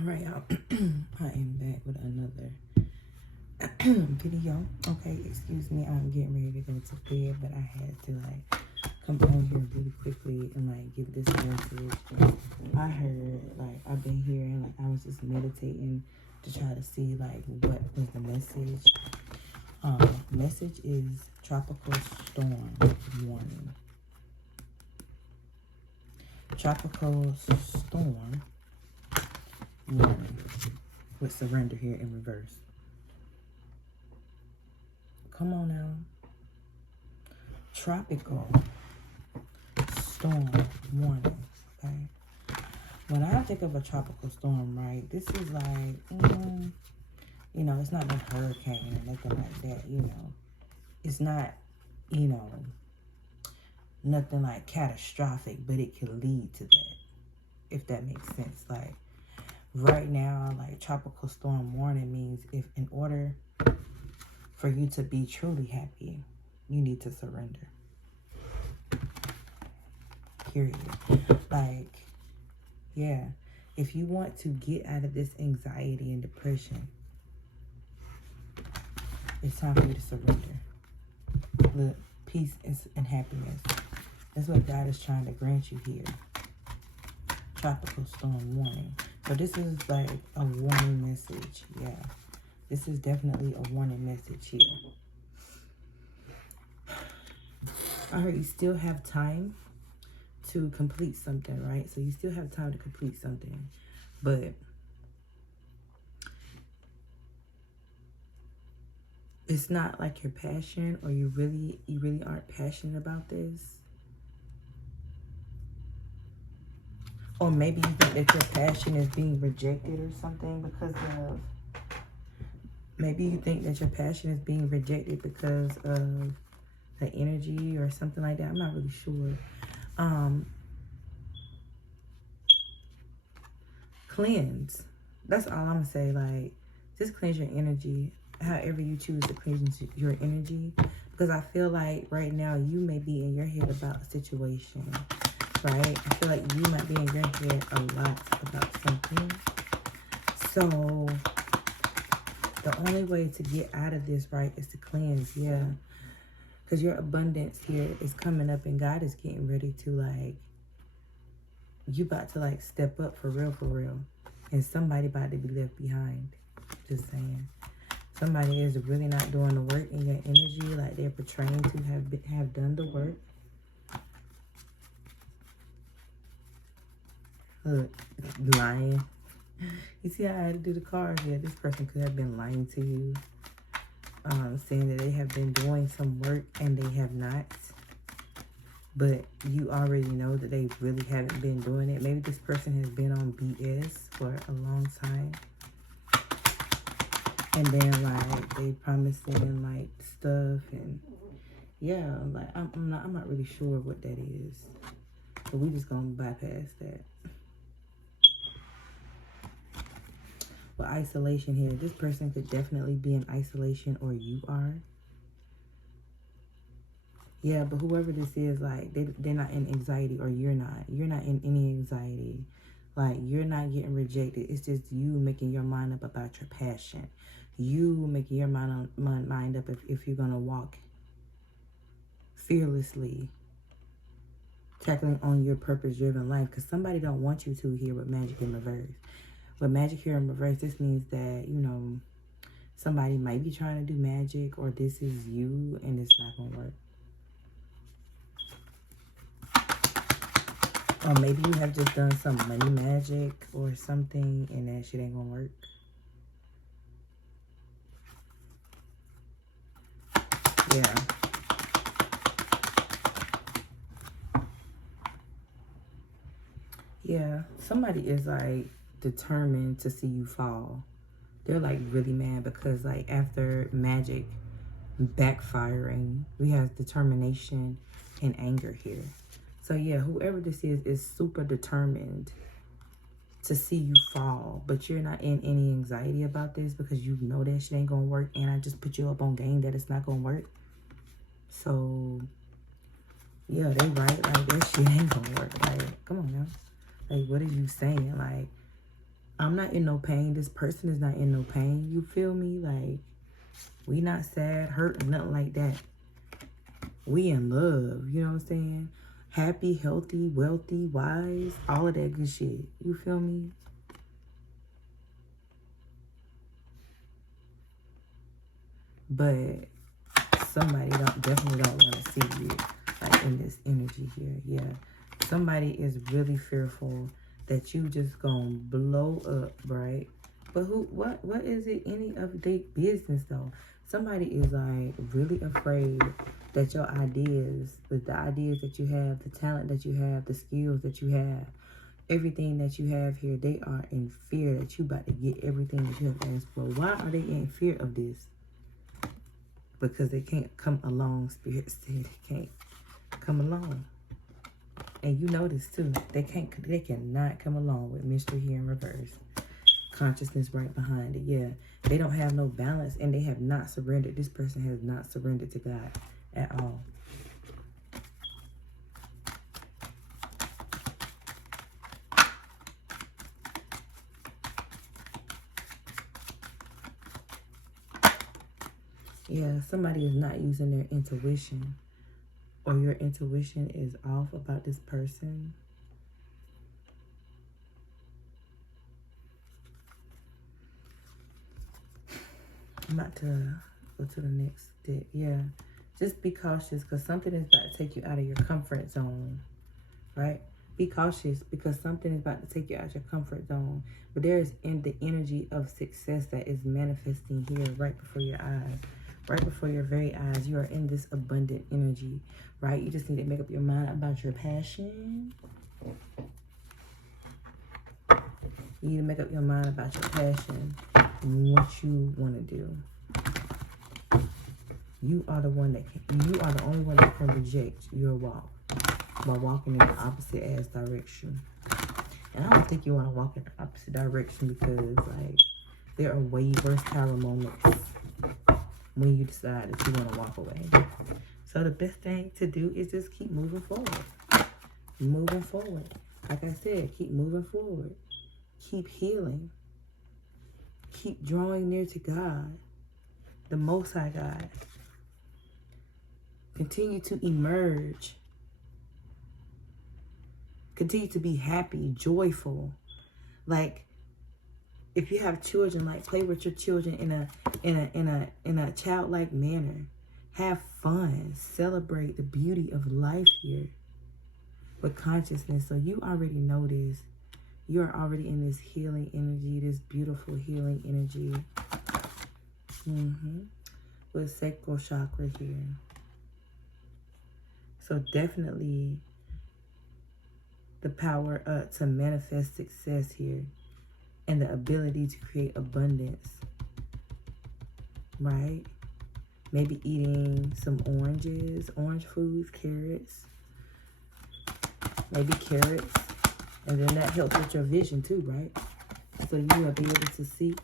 All right, y'all. I am back with another video. Okay, excuse me. I'm getting ready to go to bed, but I had to like come on here really quickly and like give this message. I heard like I've been hearing like I was just meditating to try to see like what was the message. Message is tropical storm warning. Tropical storm warning with surrender here in reverse. Come on now. Tropical storm warning. Okay. When I think of a tropical storm, right, this is like, you know, it's not a hurricane or nothing like that, you know. It's not, you know, nothing like catastrophic, but it could lead to that, if that makes sense. Like, right now, like, tropical storm warning means if in order for you to be truly happy, you need to surrender. Period. Like, yeah. If you want to get out of this anxiety and depression, it's time for you to surrender. Look, peace and happiness. That's what God is trying to grant you here. Tropical storm warning. So this is like a warning message. Yeah. This is definitely a warning message here. I heard you still have time to complete something, right? So you still have time to complete something. But it's not like your passion, or you really aren't passionate about this. Or maybe you think that your passion is being rejected or something because of, maybe you think that your passion is being rejected because of the energy or something like that. I'm not really sure. Cleanse. That's all I'm gonna say. Like, just cleanse your energy however you choose to cleanse your energy. Because I feel like right now you may be in your head about a situation, right? I feel like you might be in your head a lot about something. So the only way to get out of this, right, is to cleanse. Yeah. Because your abundance here is coming up and God is getting ready to, like, you about to, like, step up for real. And somebody about to be left behind. Just saying. Somebody is really not doing the work in your energy like they're portraying to have done the work. Look, lying. You see how I had to do the cards? Yeah, this person could have been lying to you. Saying that they have been doing some work and they have not. But you already know that they really haven't been doing it. Maybe this person has been on BS for a long time. And then, like, they promising, like, stuff. And, yeah, like, I'm not really sure what that is. So we just gonna bypass that. But isolation here. This person could definitely be in isolation, or you are. Yeah, but whoever this is, like, they're not in anxiety, or you're not. You're not in any anxiety. Like, you're not getting rejected. It's just you making your mind up about your passion. You making your mind up if you're going to walk fearlessly, tackling on your purpose-driven life. Because somebody don't want you to here with magic in reverse. With magic here in reverse, this means that, you know, somebody might be trying to do magic, or this is you and it's not going to work. Or maybe you have just done some money magic or something and that shit ain't gonna work. Yeah. Yeah. Somebody is like determined to see you fall. They're like really mad because like after magic backfiring, we have determination and anger here. So yeah, whoever this is super determined to see you fall, but you're not in any anxiety about this because you know that shit ain't gonna work, and I just put you up on game that it's not gonna work. So yeah, they right, like that shit ain't gonna work. Like, come on now. Like, what are you saying? Like, I'm not in no pain. This person is not in no pain. You feel me? Like, we not sad, hurt, or nothing like that. We in love. You know what I'm saying? Happy, healthy, wealthy, wise. All of that good shit. You feel me? But somebody definitely don't want to see you like in this energy here. Yeah. Somebody is really fearful that you just gonna blow up, right? But what is it any of their business though? Somebody is like really afraid that your ideas, the ideas that you have, the talent that you have, the skills that you have, everything that you have here, they are in fear that you about to get everything that you have asked for. Why are they in fear of this? Because they can't come along. Spirit said they can't come along. And you notice too, they cannot come along with mystery here in reverse. Consciousness right behind it. Yeah. They don't have no balance and they have not surrendered. This person has not surrendered to God at all. Yeah, somebody is not using their intuition, or your intuition is off about this person. I'm about to go to the next step. Yeah, just be cautious because something is about to take you out of your comfort zone, right? Be cautious because something is about to take you out of your comfort zone. But there is in the energy of success that is manifesting here right before your eyes. Right before your very eyes, you are in this abundant energy, right? You just need to make up your mind about your passion. You need to make up your mind about your passion and what you want to do. You are the one that you are the only one that can reject your walk by walking in the opposite ass direction. And I don't think you want to walk in the opposite direction because, like, there are way worse tower moments when you decide that you want to walk away. So the best thing to do is just keep moving forward. Moving forward. Like I said, keep moving forward. Keep healing. Keep drawing near to God, the Most High God. Continue to emerge. Continue to be happy, joyful. Like, if you have children, like, play with your children in a childlike manner. Have fun. Celebrate the beauty of life here with consciousness. So you already know this. You are already in this healing energy, this beautiful healing energy. With sacral chakra here. So definitely the power to manifest success here and the ability to create abundance, right? Maybe eating some oranges, orange foods, carrots, maybe carrots, and then that helps with your vision too, right? So you will be able to see,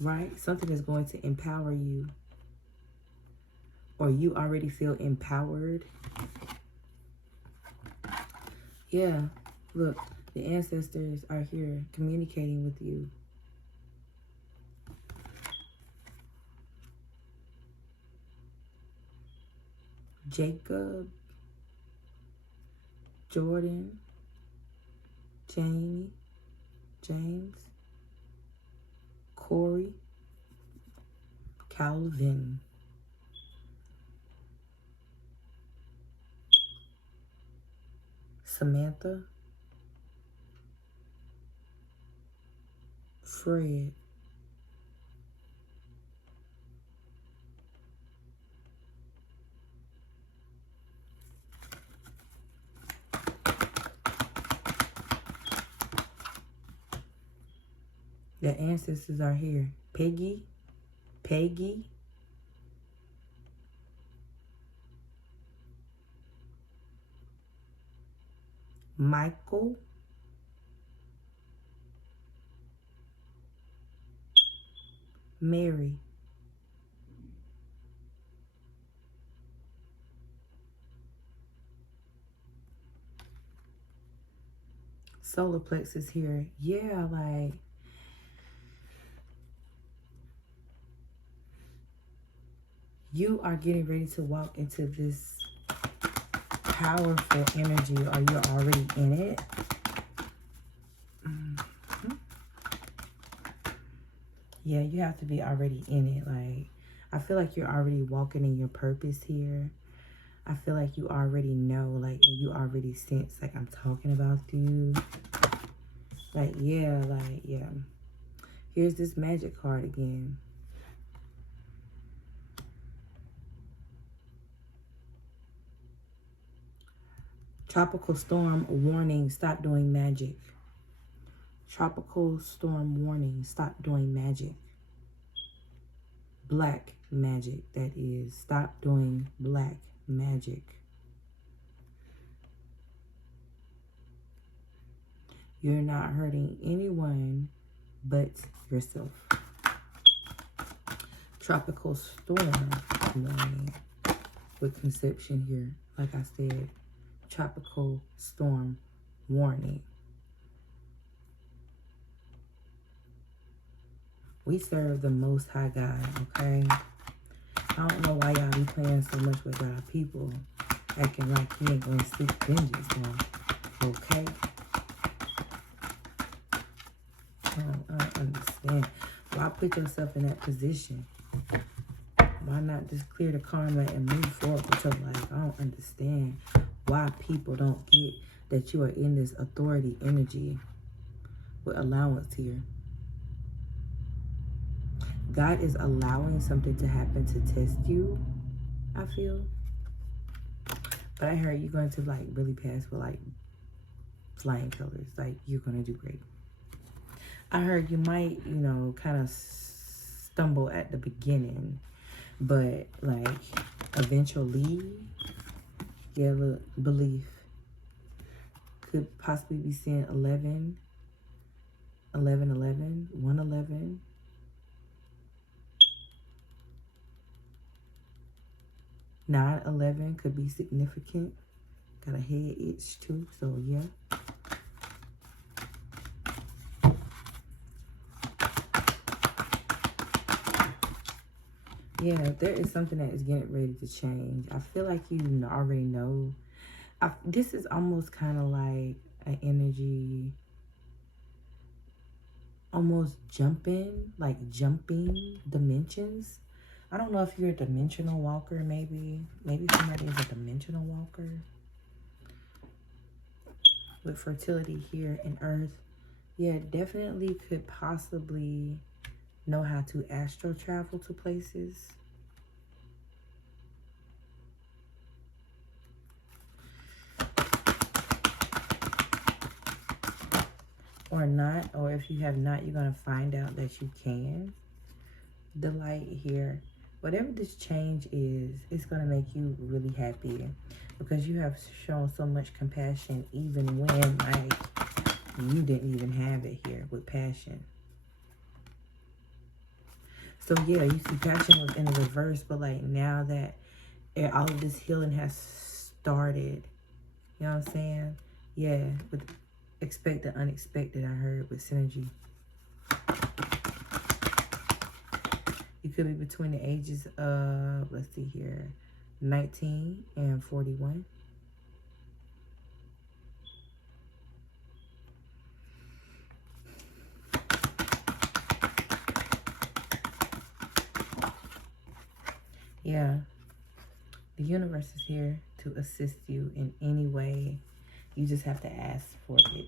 right? Something is going to empower you, or you already feel empowered. Yeah, look, the ancestors are here communicating with you. Jacob, Jordan, Jamie, James, Corey, Calvin, Samantha, Fred, the ancestors are here. Peggy, Michael, Mary, solar plexus here. Yeah, like you are getting ready to walk into this powerful energy, or you're already in it. Yeah, you have to be already in it. Like, I feel like you're already walking in your purpose here. I feel like you already know, like, you already sense, like, I'm talking about you. Like, yeah, Here's this magic card again. Tropical storm warning, stop doing magic. Tropical storm warning, stop doing magic. Black magic, that is. Stop doing black magic. You're not hurting anyone but yourself. Tropical storm warning with conception here. Like I said, tropical storm warning. We serve the Most High God, okay? I don't know why y'all be playing so much with our people, acting like he ain't gonna seek vengeance now, okay? I don't understand. Why put yourself in that position? Why not just clear the karma and move forward with your life? I don't understand why people don't get that you are in this authority energy with allowance here. God is allowing something to happen to test you, I feel. But I heard you're going to like really pass with like flying colors. Like you're going to do great. I heard you might, you know, kind of stumble at the beginning. But like eventually, yeah, look, belief could possibly be seeing 11, 11, 11, 111. Nine 11 could be significant. Got a head itch too, so yeah. Yeah, there is something that is getting ready to change. I feel like you already know. This is almost kind of like an energy, almost jumping dimensions. I don't know if you're a dimensional walker, maybe. Maybe somebody is a dimensional walker. With fertility here in Earth. Yeah, definitely could possibly know how to astral travel to places. Or not, or if you have not, you're going to find out that you can. The light here, whatever this change is, it's going to make you really happy because you have shown so much compassion even when like you didn't even have it here with passion. So yeah, you see passion was in the reverse, but like now that all of this healing has started, you know what I'm saying? Yeah, with expect the unexpected, I heard with synergy. You could be between the ages of, let's see here, 19 and 41. Yeah, the universe is here to assist you in any way. You just have to ask for it.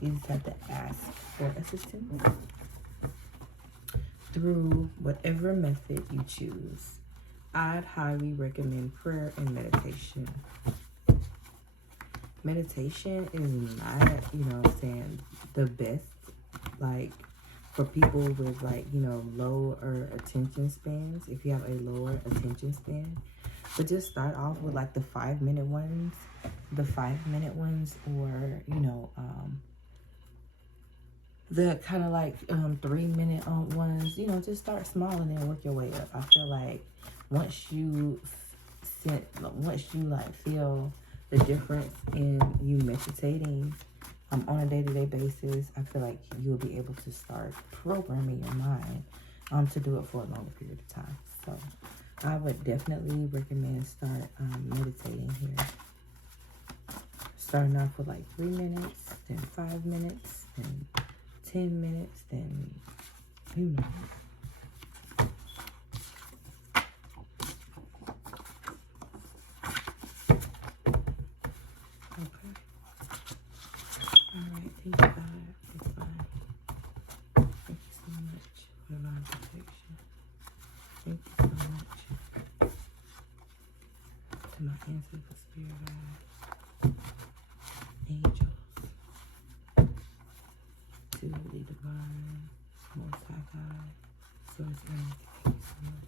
You just have to ask for assistance through whatever method you choose. I'd highly recommend prayer and meditation. Meditation is not, you know what I'm saying, the best, like, for people with, like, you know, lower attention spans, if you have a lower attention span. But just start off with, like, the 5-minute ones. The 5-minute ones, or, you know, the kind of like 3-minute ones, you know, just start small and then work your way up. I feel like once you like feel the difference in you meditating, on a day-to-day basis, I feel like you'll be able to start programming your mind to do it for a longer period of time. So I would definitely recommend start meditating here. Starting off with like 3 minutes, then 5 minutes, then 10 minutes, then, you know. Okay. All right, thank you, God. It's fine. Thank you so much for my protection. Thank you so much to my ancestors, spirit guide, angels, to the divine, most high God, source energy. Thank you so much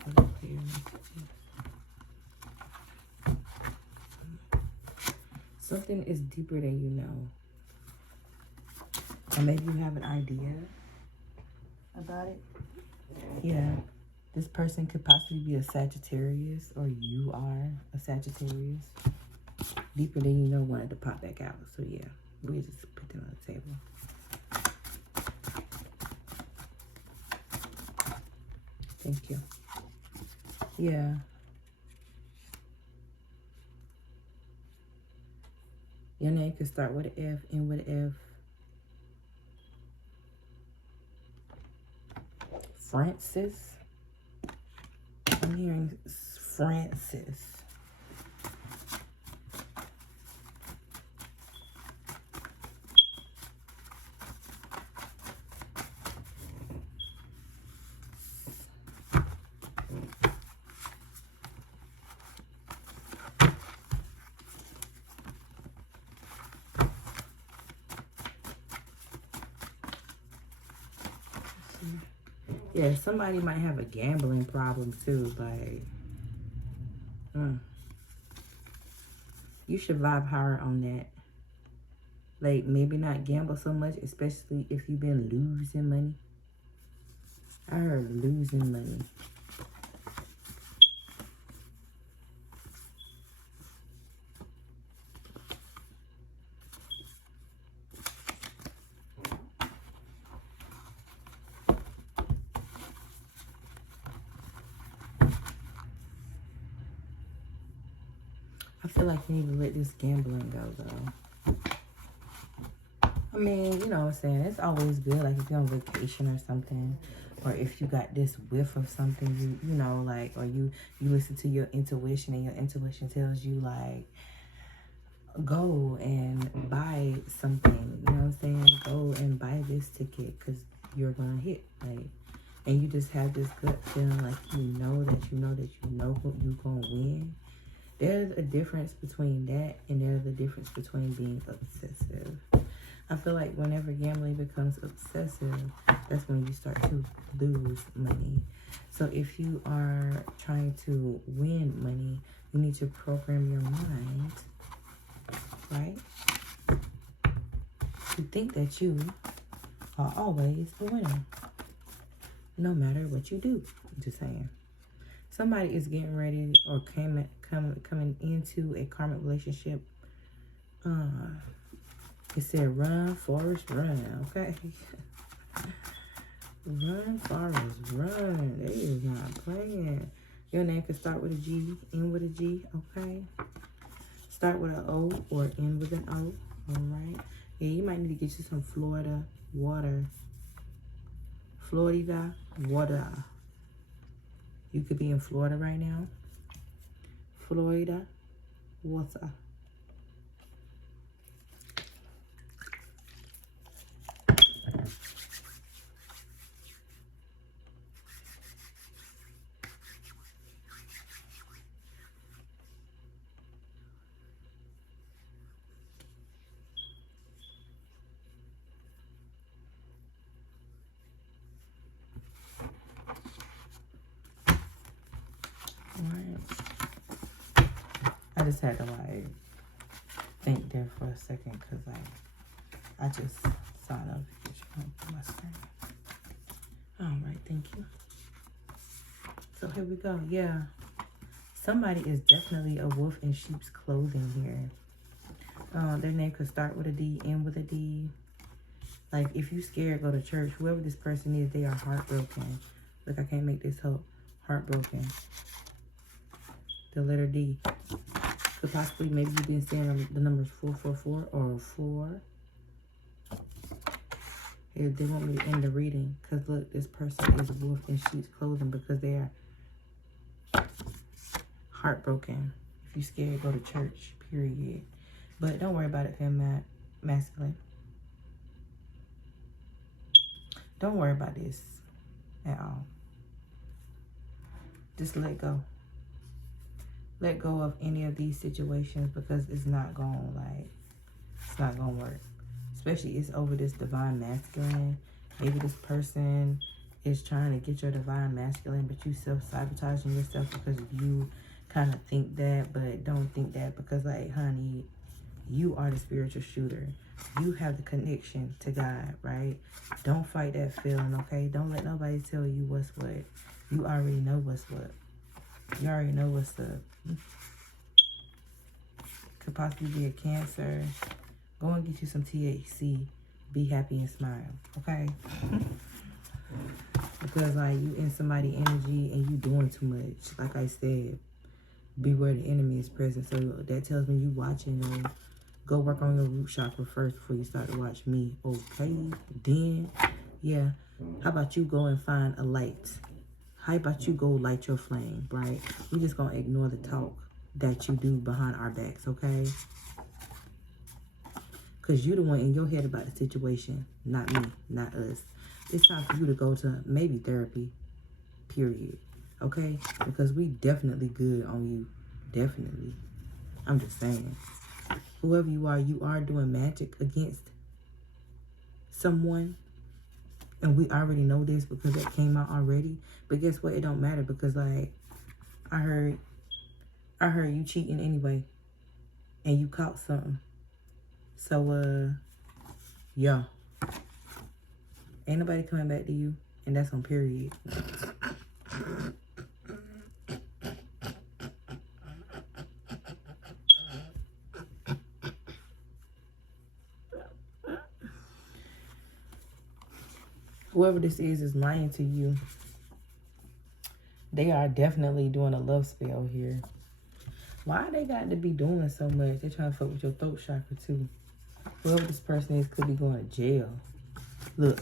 for the clear messages. Something is deeper than you know. Or maybe you have an idea about it. Yeah. This person could possibly be a Sagittarius, or you are a Sagittarius. Deeper than you know wanted to pop back out. So yeah, we just put them on the table. Thank you. Yeah. Your name could start with an F, end with an F. Francis. I'm hearing Francis. Yeah, somebody might have a gambling problem too. Like, you should vibe higher on that. Like, maybe not gamble so much, especially if you've been losing money. I heard losing money. I feel like you need to let this gambling go, though. I mean, you know what I'm saying? It's always good, like, if you're on vacation or something, or if you got this whiff of something, you know, like, or you listen to your intuition, and your intuition tells you, like, go and buy something, you know what I'm saying? Go and buy this ticket, because you're going to hit, like, and you just have this gut feeling, like, you know who you're going to win. There's a difference between that, and there's a difference between being obsessive. I feel like whenever gambling becomes obsessive, that's when you start to lose money. So if you are trying to win money, you need to program your mind, right? To think that you are always a winner, no matter what you do. I'm just saying. Somebody is getting ready or coming into a karmic relationship. It said, run, Forrest, run, okay? Run, Forrest, run. They is not playing. Your name could start with a G, end with a G, okay? Start with an O or end with an O, all right? Yeah, you might need to get you some Florida water. Florida water. You could be in Florida right now. Florida water. I just had to like think there for a second because I just saw a notification on my screen. All right, thank you. So here we go. Yeah, somebody is definitely a wolf in sheep's clothing here. Their name could start with a D, end with a D. Like, if you scared, go to church. Whoever this person is, they are heartbroken. Look, I can't make this up. Heartbroken. The letter D. Could possibly, maybe you've been seeing the numbers 444 or 4. If they want me to end the reading, because look, this person is wolf in sheep's clothing because they are heartbroken. If you scared, go to church, period. But don't worry about it, femme masculine. Don't worry about this at all. Just let go. Let go of any of these situations because it's not gonna work. Especially it's over this divine masculine. Maybe this person is trying to get your divine masculine, but you self-sabotaging yourself because you kind of think that, but don't think that because, like, honey, you are the spiritual shooter. You have the connection to God, right? Don't fight that feeling, okay? Don't let nobody tell you what's what. You already know what's what. You already know what's up. Could possibly be a Cancer. Go and get you some THC. Be happy and smile, okay? Because, like, you in somebody's energy and you doing too much. Like I said, beware the enemy is present. So that tells me you watching them. Go work on your root chakra first before you start to watch me, okay? Then, yeah. How about you go and find a light? How about you go light your flame, right? We're just going to ignore the talk that you do behind our backs, okay? Because you're the one in your head about the situation, not me, not us. It's time for you to go to maybe therapy, period, okay? Because we definitely good on you, definitely. I'm just saying. Whoever you are doing magic against someone. And we already know this because it came out already. But guess what? It don't matter because, like, I heard you cheating anyway. And you caught something. So, yeah. Ain't nobody coming back to you. And that's on period. Whoever this is lying to you. They are definitely doing a love spell here. Why they got to be doing so much? They're trying to fuck with your throat chakra too. Whoever this person is could be going to jail. Look.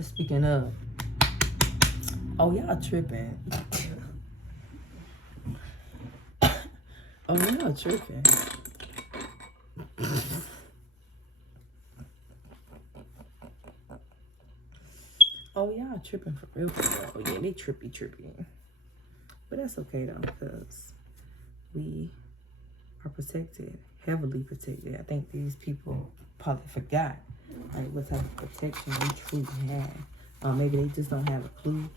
Speaking of. Oh, y'all tripping. Oh, y'all tripping. Oh, y'all tripping for real. Oh, yeah, they trippy. But that's okay, though, because we are protected, heavily protected. I think these people probably forgot, like, what type of protection we truly have. Maybe they just don't have a clue.